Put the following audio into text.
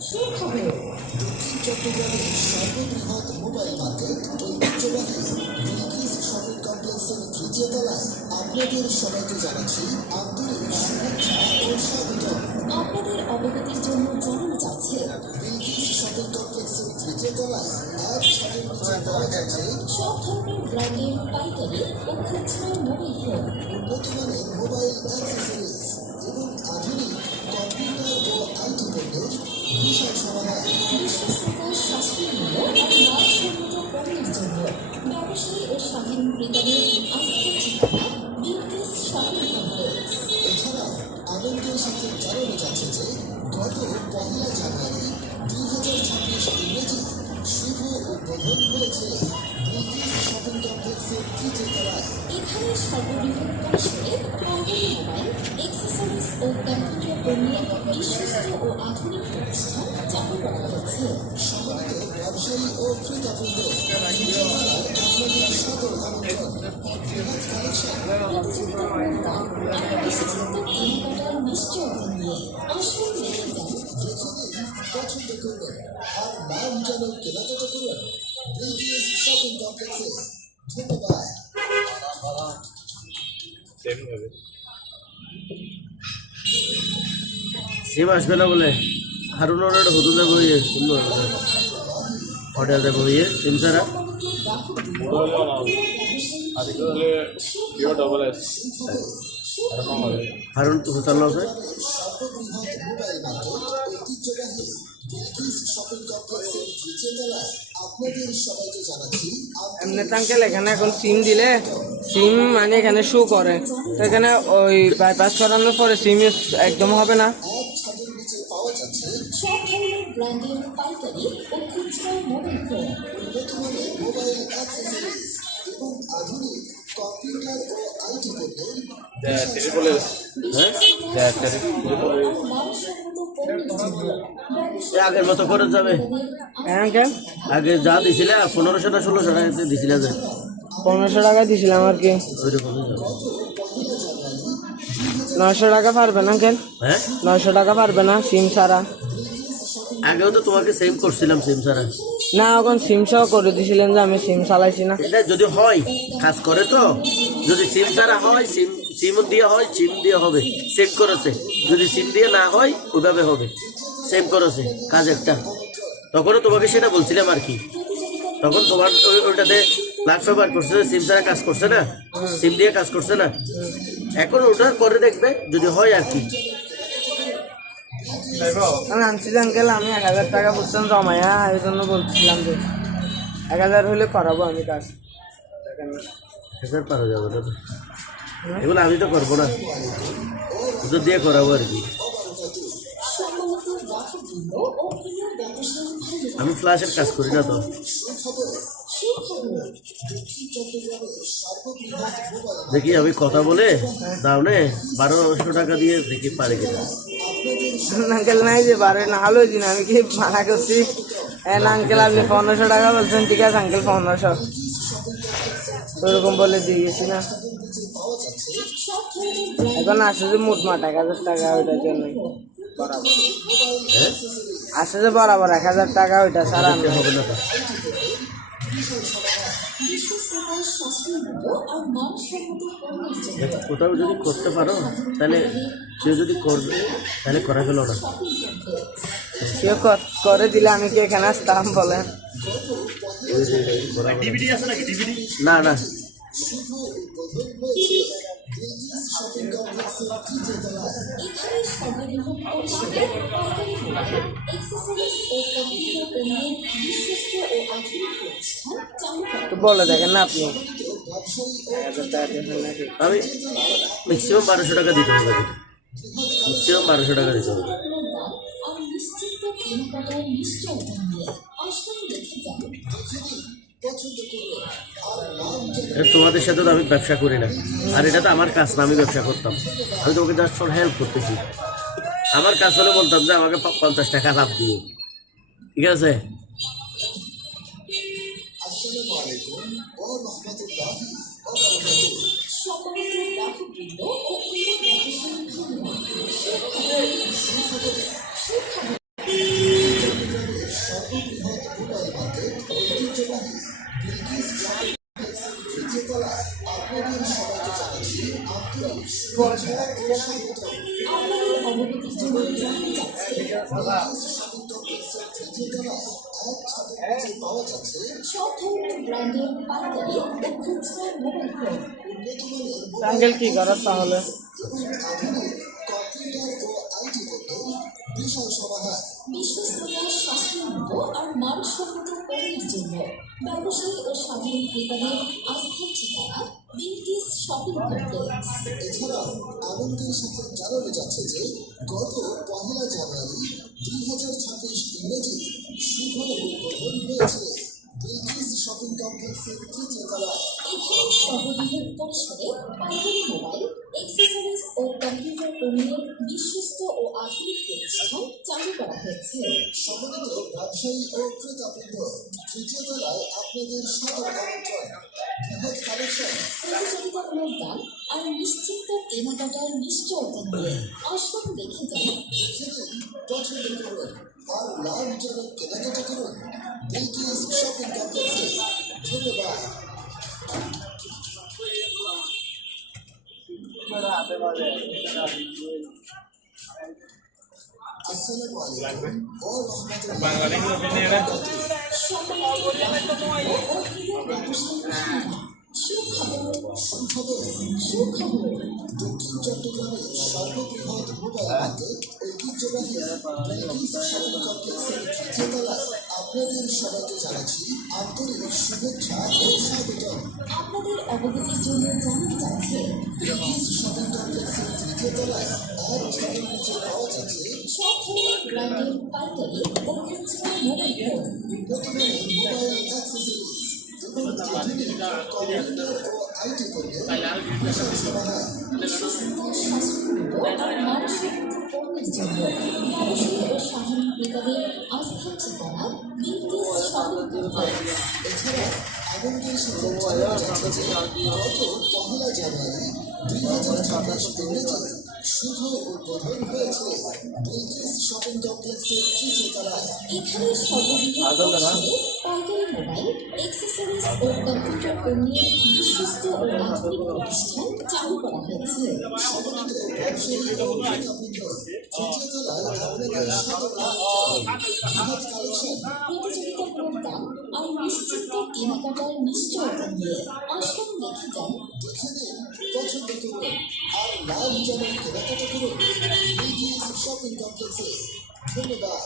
দক্ষিণ চট্টগ্রামের সর্ববৃহৎ মোবাইল মার্কেট ঐতিহ্যবাহী বিলকিস শপিং কমপ্লেক্সের তৃতীয় তলায় আপনাদের সবাইকে জানাচ্ছি আন্তরিক শুভেচ্ছা ও স্বাগতম। আপনাদের অবগতির জন্য জানানো যাচ্ছে বিলকিস শপিং কমপ্লেক্সের তৃতীয় তলায় এক ছাদের নিচে পাওয়া যাচ্ছে সব ধরনের ব্র্যান্ডের পাইকারি ও খুচরা মোবাইল ফোন। উন্নত মানের মোবাইল অ্যাক্সেসরিজ এবং আধুনিক কম্পিউটার ও আইটি পণ্যের বিশাল সমাহার। বিশ্বস্ততার সাশ্রয়ী মূল্য ও মানসম্মত পণ্যের জন্য ব্যবসায়ী ও সাধারণ ক্রেতাদের আস্থার ঠিকানা বিলকিস শপিং কমপ্লেক্স। এছাড়াও আনন্দের সাথে জানানো যাচ্ছে যে গত 1 জানুয়ারি 2026 ইংরেজি শুভ উদ্বোধন হয়েছে বিলকিস শপিং কমপ্লেক্সের তৃতীয় তলায়। এখানে সর্ববৃহৎ পরিসরে কোম্পানি মোবাইল অ্যাক্সেসরিজ ও কম্পিউটার পণ্যের বিশ্বস্ত ও আধুনিক প্রতিষ্ঠান চালু করা হয়েছে। সম্মানিত ব্যবসায়ী ও ক্রেতাবৃন্দ, তৃতীয় তলায় আপনাদের সাদর আমন্ত্রণ। বৃহৎ কালেকশন, প্রতিযোগিতামূলক দাম আর বিশ্বস্ত কেনাকাটার নিশ্চয়তা নিয়ে আসুন দেখে যান। দেখে নিন, পছন্দ করুন আর নাম যেন কেনাকাটা করুন বিলকিস শপিং কমপ্লেক্সে। ধন্যবাদ। সিম আসবে না বলে হারুন ওর হতু যাবো ইয়ে সুন্দর হোটেল যাবো ইয়ে সিম ছাড়া হারুন তো চালু আছে সর্ববৃহৎ মোবাইল মার্কেট ঐতিহ্যবাহী বিলকিস শপিং কমপ্লেক্সের তৃতীয় তলায় আপনাদের সবাইকে জানাচ্ছি এমনিতে আঙ্কেল এখানে এখন সিম দিলে সিম মানে এখানে শো করে, তো এখানে ওই বাইপাস করানোর পরে সিম ইউজ একদম হবে না। এক ছাদের নিচে পাওয়া যাচ্ছে সব ধরনের ব্র্যান্ডের পাইকারি ও খুচরা মোবাইল ফোন। উন্নত মানের মোবাইল অ্যাক্সেসরিজ এবং আধুনিক কম্পিউটার ও আইটি পণ্যের আগের মতো করে যাবে হ্যাঁ আঙ্কেল, আগে যা দিছিলে 1500 না 1600 টাকা দিছিলে যে 1500 টাকা দিছিলাম আর কি। ওই রকমই যাবে 900 টাকা পারবে না আঙ্কেল? হ্যাঁ 900 টাকা পারবে না সিম ছাড়া? আগেও তো তোমাকে সেম করছিলাম সিম ছাড়া। না, এখন সিম সহ করে দিছিলেন যে আমি সিম চালাইছি না। এটা যদি হয় কাজ করে তো, যদি সিম ছাড়া হয় সিম দিয়ে হয়, সিম দিয়ে হবে, সেম করেছে। যদি সিম দিয়ে না হয় ওইভাবে হবে, সেম করেছে কাজ একটা। তখনও তোমাকে সেটা বলছিলাম আর কি, তখন তোমার ওইটাতে লাখ ব্যবহার করছে, সিম ছাড়া কাজ করছে না, সিম দিয়ে কাজ করছে না। এখন ওটা করে দেখবে যদি হয় আর কি। আমি আনছি যে আঙ্কেল আমি 1000 টাকা বুঝছেন জমায়া, এই জন্য বলছিলাম যে 1000 হলে করাবো আমি কাজ। দেখেন না, 1000 পার হয়ে যাবে না তো। এগুলো আমি তো করবো না, ওদের দিয়ে করাবো আর কি। সম্মানিত গ্রাহকবৃন্দ ও প্রিয় ব্যবসায়ী ভাইয়েরা, আমি ফ্ল্যাশের কাজ করি না তো। সুখবর দেখি আমি কথা বলে দাও নে 1200 টাকা দিয়ে দেখি পারে কিনা। আঙ্কেল নাই যে বারে না হলো দিন আমি কি মানা করছি? না আঙ্কেল আপনি 1500 টাকা বলছেন, ঠিক আছে আঙ্কেল 1500 ওইরকম বলে দিয়ে গেছি না। এখন আসে যে মোটমাট 1000 টাকা ওইটার জন্য বরাবর আসে যে বরাবর 1000 টাকা ওইটা ছাড়া আমি হবে না তো। বিশ্বস্ততার সাশ্রয়ী মূল্য আর মানসম্মত পণ্যের জন্য কোথাও যদি করতে পারো তাহলে কেউ যদি করবে তাহলে করা গেল না। কেউ করে দিলে আমি কি এখানে আসতাম বলেন? না না এখানে সর্ববৃহৎ পরিসরে পাইকারি মোবাইল অ্যাক্সেসরিজ ও কম্পিউটার পণ্যের বিশ্বস্ত ও আধুনিক প্রতিষ্ঠান চালু করা তো বলে দেখেন না আপনি 1000 টাকা দিয়েছেন নাকি? আমি ম্যাক্সিমাম 1200 টাকা দিতে হবে, ম্যাক্সিমাম 1200 টাকা দিতে হবে। দাম আর নিশ্চিত কেনাকাটার নিশ্চয়তা নিয়ে আসুন দেখে যান। তোমাদের সাথে তো আমি ব্যবসা করি না, আর এটা তো আমার কাজ না, আমি ব্যবসা করতাম। আমি তোমাকে জাস্ট ফর হেল্প করতেছি। আমার কাজ হলে বলতাম যে আমাকে 50 টাকা লাভ দিও, ঠিক আছে? সম্মানিত গ্রাহকবৃন্দ ও প্রিয় ব্যবসায়ী ভাইয়েরা, সুখবর শপিং কমপ্লেক্সের তৃতীয় তলায় এক ছাদের নিচে পাওয়া যাচ্ছে সব ধরনের ব্র্যান্ডের পাইকারি ও খুচরা মোবাইল ফোন। উন্নত মানের আঙ্কেল কি করার তাহলে এবং আধুনিক কম্পিউটার ও আইটি পণ্যের বিশাল সমাহার। বিশ্বস্ততা, শাস্তিমূল্য আর মানসম্মত পণ্যের জন্য ব্যবসায়ী ও সাধারণ ক্রেতাদের আস্থার ঠিকানা বিলকিস শপিং কমপ্লেক্স। এছাড়াও আনন্দের সাথে জানানো যাচ্ছে যে গত 1 জানুয়ারি 2026 ইংরেজি শুভ উদ্বোধন হয়েছে বিলকিস শপিং কমপ্লেক্সের তৃতীয় তলায়। এখানে সর্ববৃহৎ পরিসরে পাইকারি মোবাইল, অ্যাক্সেসরিজ ও কম্পিউটার পণ্যের বিশ্বস্ত ও আধুনিক প্রতিষ্ঠান চালু করা হয়েছে। সম্মানিত ব্যবসায়ী ও ক্রেতাবৃন্দ, তৃতীয় তলায় আপনাদের সাদর আমন্ত্রণ। বৃহৎ কালেকশন, প্রতিযোগিতামূলক দাম আর নিশ্চিন্ত কেনাকাটার নিশ্চয়তা নিয়ে আসুন দেখে যান। দেখে নিন, পছন্দ করুন আর লাভজনক কেনাকাটা করুন বিলকিস শপিং কমপ্লেক্সে। ধন্যবাদ। আসসালামু আলাইকুম ওয়া রাহমাতুল্লাহ। সুখবর, দক্ষিণ চট্টগ্রামের সর্ববৃহৎ মোবাইল মার্কেট ঐতিহ্যবাহী বিলকিস শপিং কমপ্লেক্সের তৃতীয় তলায় আপনাদের সবাইকে জানাচ্ছি আন্তরিক শুভেচ্ছা ও স্বাগতম। আপনাদের অবগতির জন্য জানানো যাচ্ছে বিলকিস শপিং কমপ্লেক্সের তৃতীয় তলায় এক ছাদের নিচে পাওয়া যাচ্ছে সব ধরনের ব্র্যান্ডের পাইকারি ও খুচরা মোবাইল ফোন। উন্নত মানের মোবাইল অ্যাক্সেসরিজ এবং আধুনিক কম্পিউটার ও আইটি পণ্যের বিশাল সমাহার। বিশ্বস্ততা, শাস্তিমূল্য আর মানসম্মত পণ্যের জন্য ব্যবসায়ী ও সাধারণ ক্রেতাদের আস্থার ঠিকানা বিলকিস শপিং কমপ্লেক্স। এছাড়া আনন্দের সাথে জানানো যাচ্ছে যে গত 1 জানুয়ারি 2026 ইংরেজি শুভ উদ্বোধন হয়েছে বিলকিস শপিং কমপ্লেক্সের তৃতীয় তলায়। এখানে সর্ববৃহৎ পরিসরে পাইকারি মোবাইল, অ্যাক্সেসরিজ ও কম্পিউটার পণ্যের বিশ্বস্ত ও আধুনিক প্রতিষ্ঠান চালু করা হয়েছে। সম্মানিত ব্যবসায়ী ও ক্রেতাবৃন্দ, তৃতীয় তলায় আপনাদের সাদর আমন্ত্রণ। বৃহৎ কালেকশন, প্রতিযোগিতামূলক দাম আর নিশ্চিন্ত কেনাকাটার নিশ্চয়তা নিয়ে আসুন দেখে যান। দেখে নিন, পছন্দ করুন আর লাভজনক কেনাকাটা করুন বিলকিস শপিং কমপ্লেক্সে। ধন্যবাদ।